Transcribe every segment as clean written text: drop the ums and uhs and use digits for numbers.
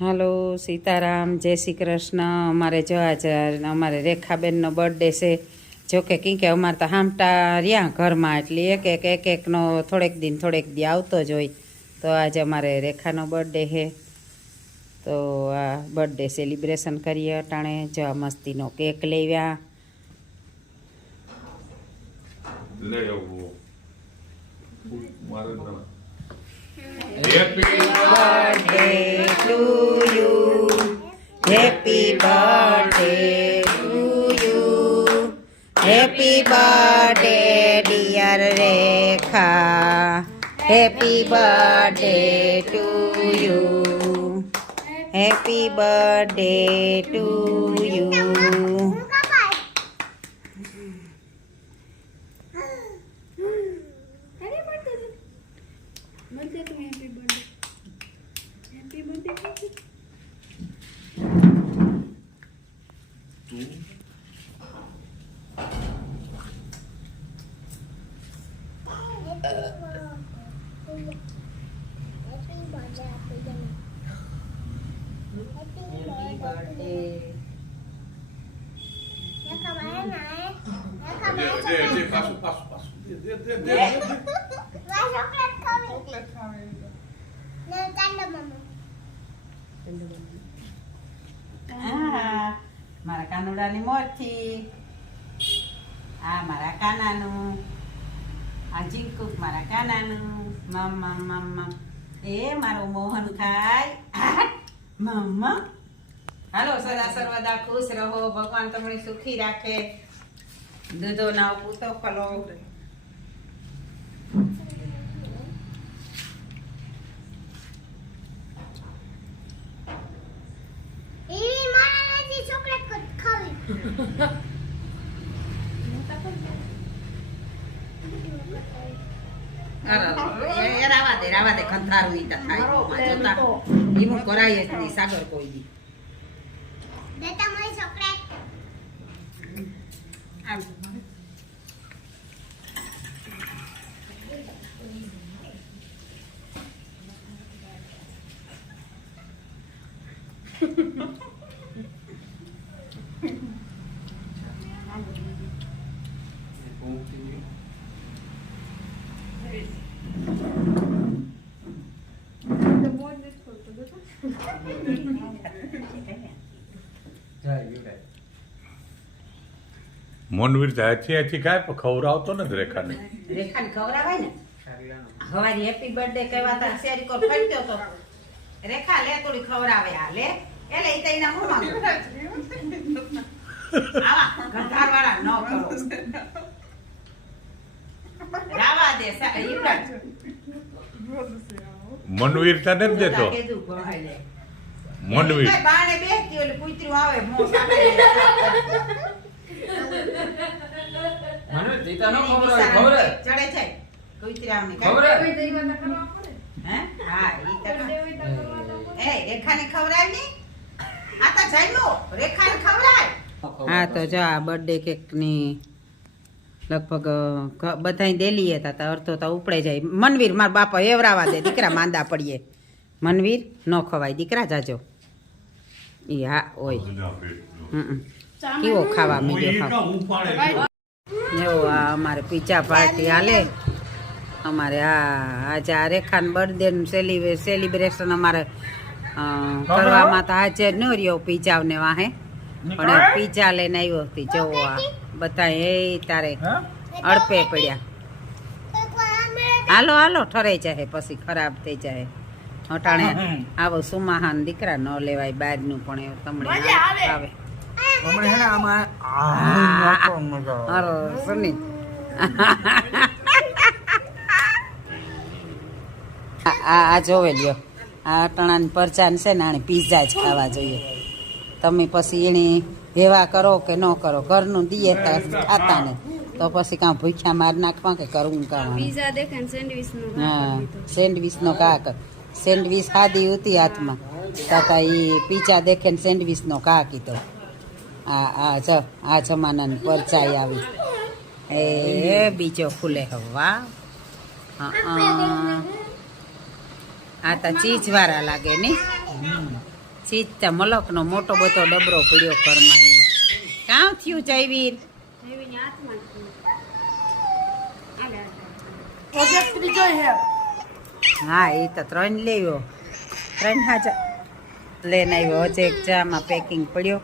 હાલો સીતારામ, જય શ્રી કૃષ્ણ। અમારે જો આજ અમારે રેખાબેનનો બર્થડે છે। જોકે કે અમારે તો હામટા રહ્યા ઘરમાં, એટલે એક એકનો થોડેક દી આવતો જ હોય। તો આજે અમારે રેખાનો બર્થડે છે, તો આ બર્થડે સેલિબ્રેશન કરીએ અટાણે। જો આ મસ્તીનો cake લેવ્યા। Happy birthday to you. Happy birthday to you. Happy birthday dear Rekha. Happy birthday to you. Happy birthday to you. મારા કાનુડાની મોરથી આ મારા કાનાનું, આ જીંકુક મારા કાનાનું, મમ્મા મમ્મા એ મારો મોહન ખાય મમ્મા। હાલો સદા સર્વદા ખુશ રહો, ભગવાન તમને સુખી રાખે, દૂધો ના પૂતો ફલો। રાવા દે ખંથારું ઈ થાય જોતા ઈનું કરાય જ નહીં સાગર કોઈ દી દેતા મને ચોકલેટ આમ મનવીર હાથી ખાય પણ ખવડાવતો ને રેખાને ખવડાવાય ને। હવારી હેપી બર્થડે કહેવાતા શેરી કોર ફરતો તો રેખા લે થોડી ખવડાવે આ લે એટલે ઈ તઈના મોમાં આવા ગંધારવાળા ન કરો રાવા દે ઈબ્રાટ મનવીર તને જ દેતો મનવીર બાણે બેસતી ઓલી કૂતરું આવે મોં સામે મને દીતા નો ખબર ચડે છે કૂતરામને ખબર હે હા ઈ તો એ રેખાને ખવડાય ની આ તો જાયલો રેખાને ખવડાય। હા તો જો આ બર્થડે કેક ની લગભગ બધાય દેલી હતા તો અર્થો તો ઉપડે જાય। મનવીર માર બાપા એવરાવા દે દીકરા માંદા પડીએ। મનવીર ન ખવાય દીકરા જાજો ઈ હા ઓય કેવો ખાવા મીડ્યો જો આ અમારે પીઝા પાર્ટી હાલે અમારે। આજે આ રેખાન બર્થડે નું સેલિબ્રેશન અમારે કરવામાં તો હાજર ન રહ્યો પીઝા ને વાહે, પણ પીઝા લઈને આવ્યો હતી। જોવો આ બધા એ તારે અડપે પડ્યા। હાલો હાલો ઠરાઈ જાય પછી ખરાબ થઈ જાય અટાણે આવો સુમાહાન દીકરા ન લેવાય બહારનું, પણ એવું તમને આવે સુની આ જોવે લ્યો આ અટાણાની પરચાન છે ને આને પીઝા જ ખાવા જોઈએ। તમે પછી એની દેવા કરો કે ન કરો, ઘરનું દીએ ખાતા ને તો પછી કાં ભૂખ્યા માર નાખવા કે કરવું કાવાનું। હા સેન્ડવીચ નો કાક સેન્ડવીચ ખાધી હતી હાથમાં તાતા એ પીઝા દેખે ને સેન્ડવીચ નો કા કીધો। આ જમાનાની પરચાઈ આવી એ બીજો ખુલે હવા। આ તો ચીજ વાળા લાગે ને સીધા મલકનો મોટો બધો ડબરો પડ્યો ઘરમાં એ કાં થયું જયવીર હા એ તો 3 લેવો 3 હાજર લઈને આવ્યો હજે એક જામાં પેકિંગ પડ્યો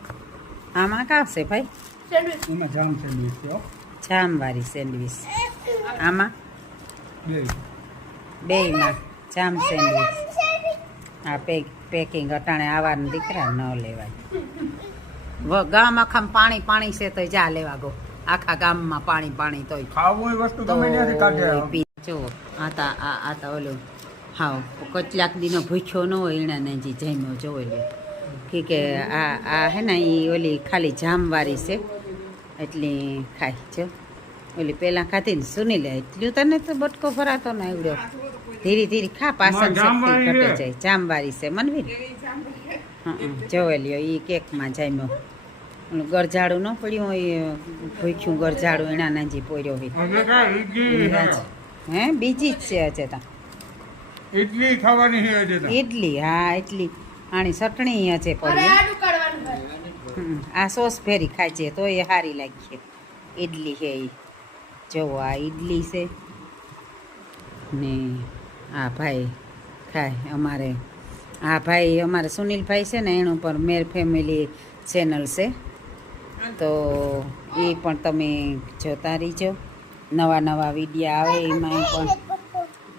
આમાં કાં છે ભાઈ એમાં જામ સેન્ડવીચ છે હો. જામવાળી સેન્ડવીચ આમાં બેયમાં જામ સેન્ડવીચ આ પેકિંગ અટાણે આવવાના દીકરા ન લેવાય ગામ આખામાં પાણી પાણી છે તો જા લેવા ગો આખા ગામમાં પાણી પાણી તોય ખાવું એ વસ્તુ ગમે ત્યાંથી કાઢે. જો આતા ઓલું હાવ કેટલાક દીનો ભૂખ્યો ન હોય એણે જે જમ્યો જોઈ લે કે આ હે ને એ ઓલી ખાલી જામવાળી છે એટલી ખાય જો ઓલી પહેલાં ખાધી ને સુની લે એટલું તને તો બટકો ભરાતો ને આવડ્યો ધીરે ધીરે ખા પાસન શક્તિ ઘટે જાય જામવાળી છે મનવીર જોઈ લ્યો એ કેકમાં જામ્યો ઓલું ગરજાડું ન પડ્યું હોય ભૂખ્યું ગરજાડું એના નાજી પોર્યો હોય હે બીજી જ છે હજે તા ઇડલી ખાવાની છે હજે તો. ઇડલી હા ઇડલી આની ચટણી હજે પડી આ સોસ ફેરી ખાય છે તો એ સારી લાગી ઇડલી છે એ જોવો આ ઇડલી છે ને આ ભાઈ ખાય અમારે સુનિલભાઈ છે ને એનું પર મેર ફેમિલી ચેનલ છે તો એ પણ તમે જોતા રહીજો નવા નવા વિડીયો આવે એમાં પણ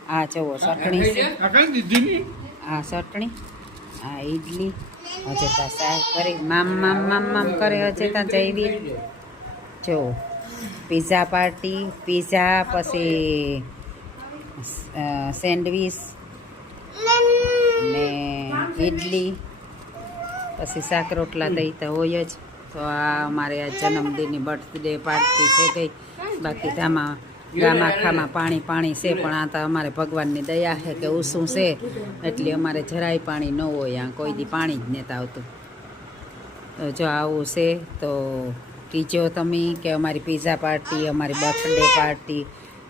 આ જુઓ ચટણી છે આ કઈ દીધી ની? આ ચટણી આ ઇડલી હજે તા શાક કરી મામ કરે હજે તા જયવીર જો પીઝા પાર્ટી પીઝા પછી સેન્ડવીચ ને ઇડલી પછી શાક રોટલા દઈ તો હોય જ તો આ અમારે આ જન્મદિનની બર્થડે પાર્ટી છે ગઈ બાકી ગામ આખામાં પાણી છે પણ આ તો અમારે ભગવાનની દયા છે કે ઉસું છે એટલે અમારે જરાય પાણી ન હોય આ કોઈ દી પાણી જ નહોતા આવતું તો જો આવું છે તો કીજો તમે કે અમારી પીઝા પાર્ટી અમારી બર્થડે પાર્ટી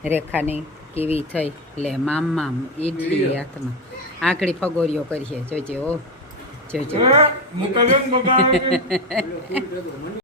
રેખાની કેવી થઈ લે મામ ઇડલી હાથમાં આંકડી ફગોરીઓ કરીએ જોજે ઓ જોજો મોકલ્યો ને બધા.